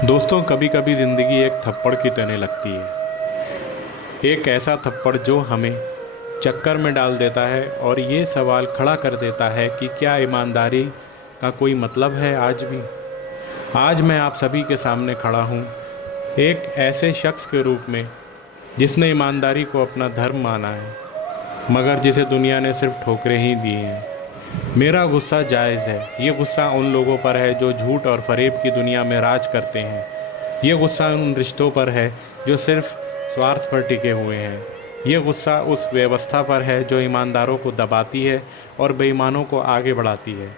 दोस्तों, कभी कभी ज़िंदगी एक थप्पड़ की तरह लगती है। एक ऐसा थप्पड़ जो हमें चक्कर में डाल देता है और ये सवाल खड़ा कर देता है कि क्या ईमानदारी का कोई मतलब है आज भी। आज मैं आप सभी के सामने खड़ा हूँ एक ऐसे शख्स के रूप में जिसने ईमानदारी को अपना धर्म माना है, मगर जिसे दुनिया ने सिर्फ ठोकरें ही दी हैं। मेरा गुस्सा जायज़ है। ये गुस्सा उन लोगों पर है जो झूठ और फरेब की दुनिया में राज करते हैं। ये गुस्सा उन रिश्तों पर है जो सिर्फ स्वार्थ पर टिके हुए हैं। ये गुस्सा उस व्यवस्था पर है जो ईमानदारों को दबाती है और बेईमानों को आगे बढ़ाती है।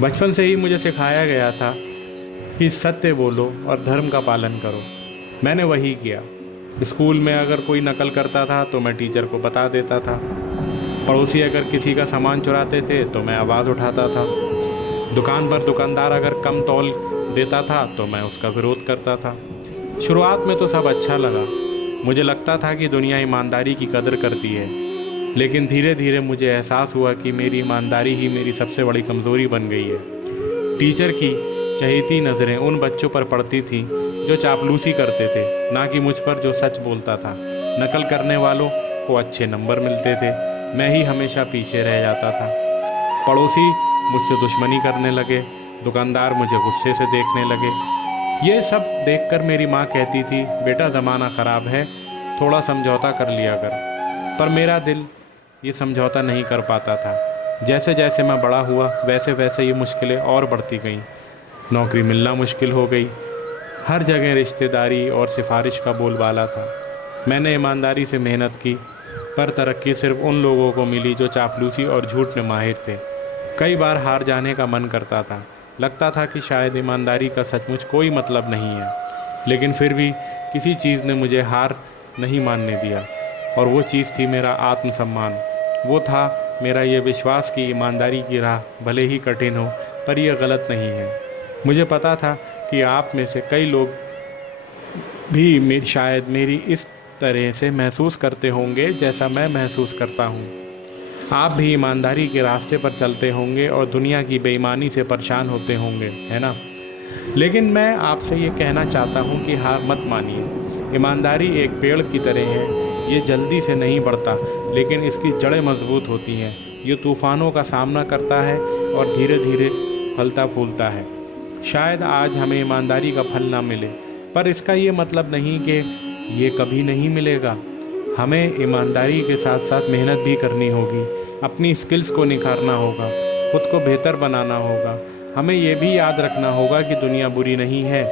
बचपन से ही मुझे सिखाया गया था कि सत्य बोलो और धर्म का पालन करो। मैंने वही किया। स्कूल में अगर कोई नकल करता था तो मैं टीचर को बता देता था। पड़ोसी अगर किसी का सामान चुराते थे तो मैं आवाज़ उठाता था। दुकान पर दुकानदार अगर कम तौल देता था तो मैं उसका विरोध करता था। शुरुआत में तो सब अच्छा लगा। मुझे लगता था कि दुनिया ईमानदारी की कदर करती है, लेकिन धीरे धीरे मुझे एहसास हुआ कि मेरी ईमानदारी ही मेरी सबसे बड़ी कमज़ोरी बन गई है। टीचर की चहेती नज़रें उन बच्चों पर पड़ती थीं जो चापलूसी करते थे, ना कि मुझ पर जो सच बोलता था। नकल करने वालों को अच्छे नंबर मिलते थे, मैं ही हमेशा पीछे रह जाता था। पड़ोसी मुझसे दुश्मनी करने लगे, दुकानदार मुझे गुस्से से देखने लगे। ये सब देखकर मेरी माँ कहती थी, बेटा ज़माना ख़राब है, थोड़ा समझौता कर लिया कर। पर मेरा दिल ये समझौता नहीं कर पाता था। जैसे जैसे मैं बड़ा हुआ वैसे वैसे ये मुश्किलें और बढ़ती गईं। नौकरी मिलना मुश्किल हो गई। हर जगह रिश्तेदारी और सिफारिश का बोलबाला था। मैंने ईमानदारी से मेहनत की, पर तरक्की सिर्फ उन लोगों को मिली जो चापलूसी और झूठ में माहिर थे। कई बार हार जाने का मन करता था। लगता था कि शायद ईमानदारी का सचमुच कोई मतलब नहीं है, लेकिन फिर भी किसी चीज़ ने मुझे हार नहीं मानने दिया, और वो चीज़ थी मेरा आत्मसम्मान। वो था मेरा ये विश्वास कि ईमानदारी की राह भले ही कठिन हो, पर यह गलत नहीं है। मुझे पता था कि आप में से कई लोग भी शायद मेरी इस तरह से महसूस करते होंगे जैसा मैं महसूस करता हूँ। आप भी ईमानदारी के रास्ते पर चलते होंगे और दुनिया की बेईमानी से परेशान होते होंगे, है ना। लेकिन मैं आपसे ये कहना चाहता हूँ कि हार मत मानिए। ईमानदारी एक पेड़ की तरह है। ये जल्दी से नहीं बढ़ता, लेकिन इसकी जड़ें मजबूत होती हैं। ये तूफ़ानों का सामना करता है और धीरे धीरे फलता फूलता है। शायद आज हमें ईमानदारी का फल ना मिले, पर इसका ये मतलब नहीं कि ये कभी नहीं मिलेगा। हमें ईमानदारी के साथ साथ मेहनत भी करनी होगी। अपनी स्किल्स को निखारना होगा, खुद को बेहतर बनाना होगा। हमें ये भी याद रखना होगा कि दुनिया बुरी नहीं है,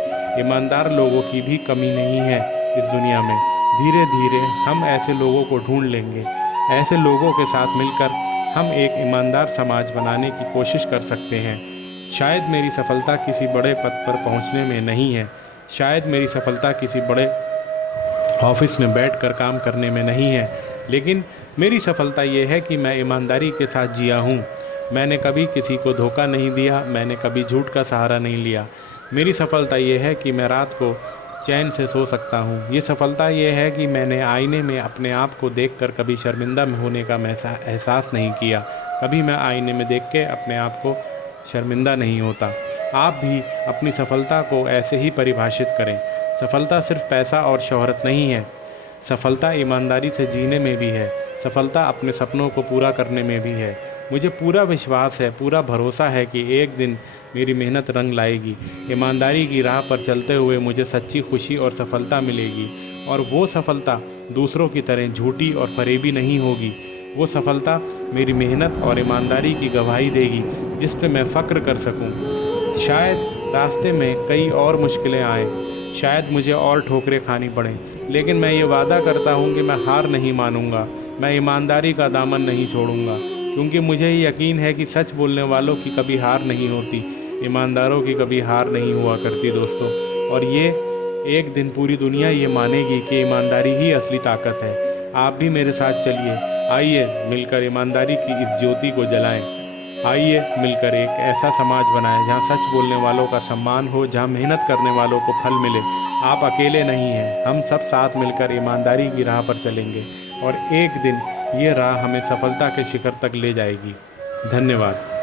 ईमानदार लोगों की भी कमी नहीं है इस दुनिया में। धीरे धीरे हम ऐसे लोगों को ढूंढ लेंगे। ऐसे लोगों के साथ मिलकर हम एक ईमानदार समाज बनाने की कोशिश कर सकते हैं। शायद मेरी सफलता किसी बड़े पद पर पहुंचने में नहीं है। शायद मेरी सफलता किसी बड़े ऑफिस में बैठकर काम करने में नहीं है, लेकिन मेरी सफलता ये है कि मैं ईमानदारी के साथ जिया हूँ। मैंने कभी किसी को धोखा नहीं दिया, मैंने कभी झूठ का सहारा नहीं लिया। मेरी सफलता ये है कि मैं रात को चैन से सो सकता हूँ। ये सफलता ये है कि मैंने आईने में अपने आप को देखकर कभी शर्मिंदा होने का एहसास नहीं किया। कभी मैं आईने में देख के अपने आप को शर्मिंदा नहीं होता। आप भी अपनी सफलता को ऐसे ही परिभाषित करें। सफलता सिर्फ पैसा और शोहरत नहीं है। सफलता ईमानदारी से जीने में भी है। सफलता अपने सपनों को पूरा करने में भी है। मुझे पूरा विश्वास है, पूरा भरोसा है कि एक दिन मेरी मेहनत रंग लाएगी। ईमानदारी की राह पर चलते हुए मुझे सच्ची खुशी और सफलता मिलेगी, और वो सफलता दूसरों की तरह झूठी और फरेबी नहीं होगी। वो सफलता मेरी मेहनत और ईमानदारी की गवाही देगी, जिस पे मैं फ़ख्र कर सकूं। शायद रास्ते में कई और मुश्किलें आएँ, शायद मुझे और ठोकरें खानी पड़ें, लेकिन मैं ये वादा करता हूँ कि मैं हार नहीं मानूंगा। मैं ईमानदारी का दामन नहीं छोड़ूंगा, क्योंकि मुझे यकीन है कि सच बोलने वालों की कभी हार नहीं होती, ईमानदारों की कभी हार नहीं हुआ करती दोस्तों। और ये एक दिन पूरी दुनिया ये मानेगी कि ईमानदारी ही असली ताकत है। आप भी मेरे साथ चलिए। आइए मिलकर ईमानदारी की इस ज्योति को जलाएं। आइए मिलकर एक ऐसा समाज बनाएं जहां सच बोलने वालों का सम्मान हो, जहां मेहनत करने वालों को फल मिले। आप अकेले नहीं हैं, हम सब साथ मिलकर ईमानदारी की राह पर चलेंगे, और एक दिन ये राह हमें सफलता के शिखर तक ले जाएगी। धन्यवाद।